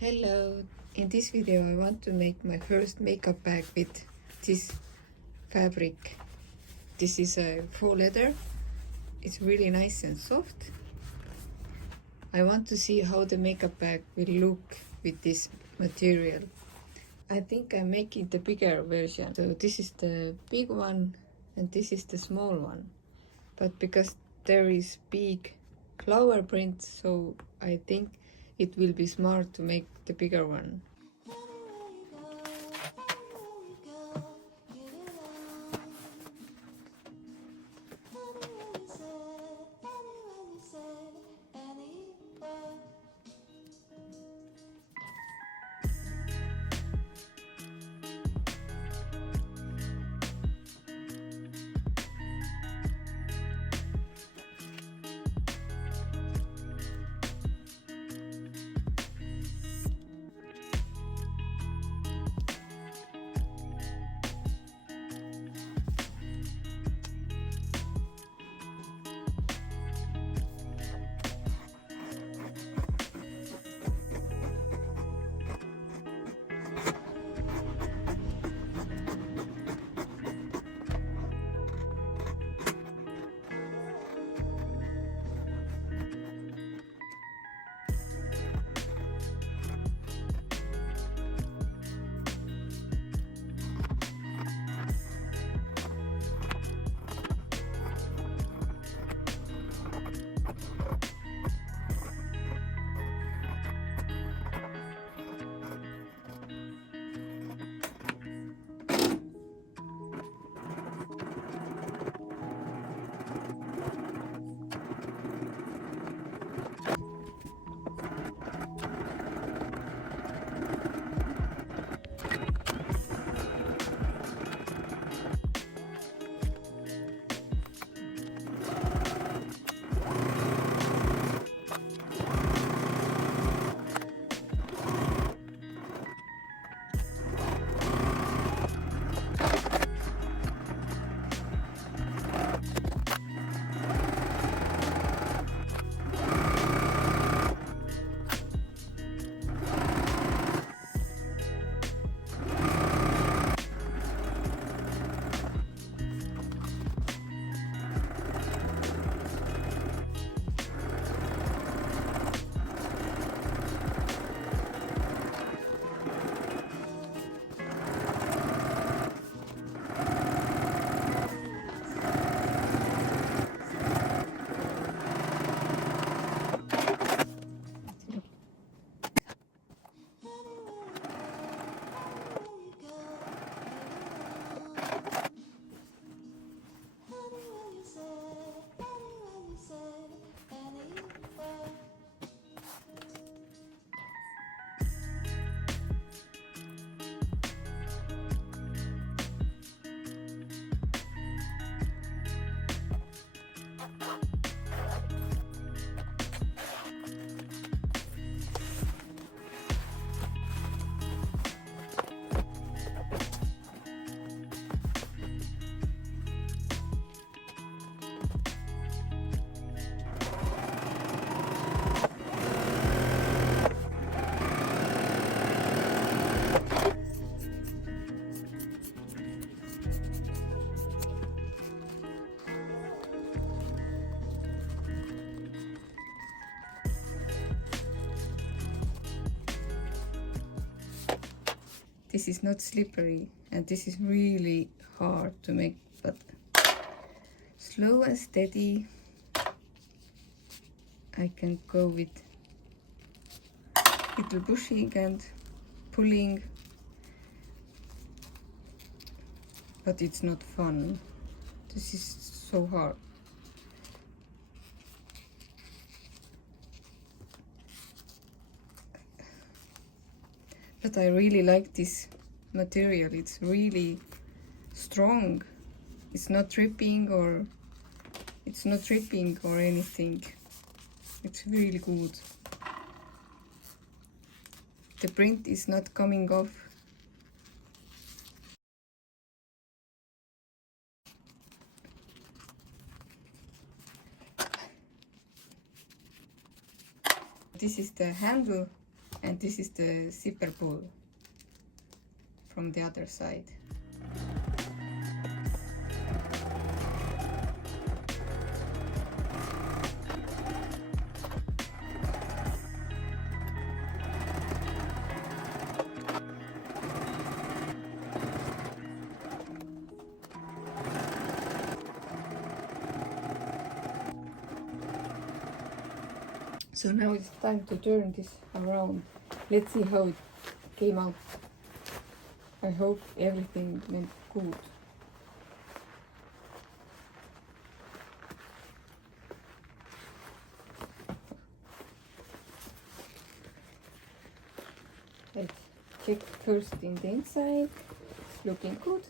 Hello, in this video I want to make my first makeup bag with this fabric. This is a faux leather. It's really nice and soft. I want to see how the makeup bag will look with this material. I think I'm making the bigger version. So this is the big one and this is the small one. But because there is big flower print, so I think it will be smart to make the bigger one. This is not slippery and this is really hard to make, but slow and steady I can go with little pushing and pulling, but it's not fun. This is so hard. But I really like this material. It's really strong. It's not dripping or anything. It's really good. The print is not coming off. This is the handle And this is the zipper pull from the other side. So now it's time to turn this around. Let's see how it came out. I hope everything went good. Let's check first in the inside. It's looking good.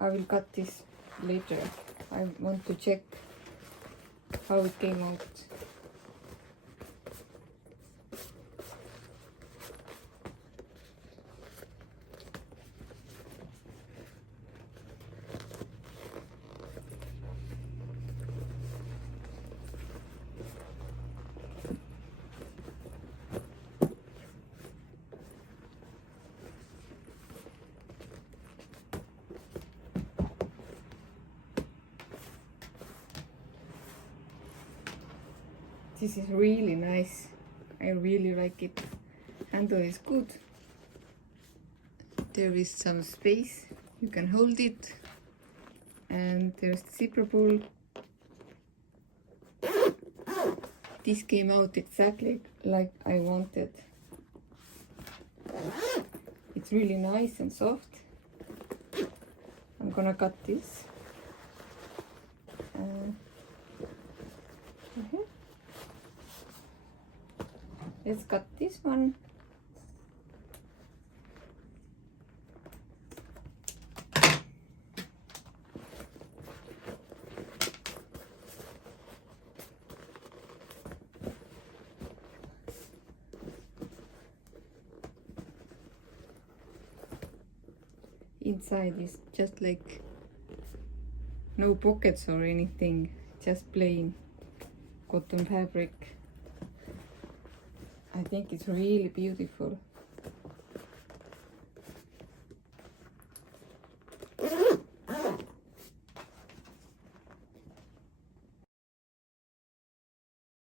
I will cut this later. I want to check how it came out. This is really nice. I really like it. Handle is good. There is some space. You can hold it. And there's the zipper pull. This came out exactly like I wanted. It's really nice and soft. I'm gonna cut this. Let's cut this one. Inside is just like no pockets or anything, just plain cotton fabric. I think it's really beautiful.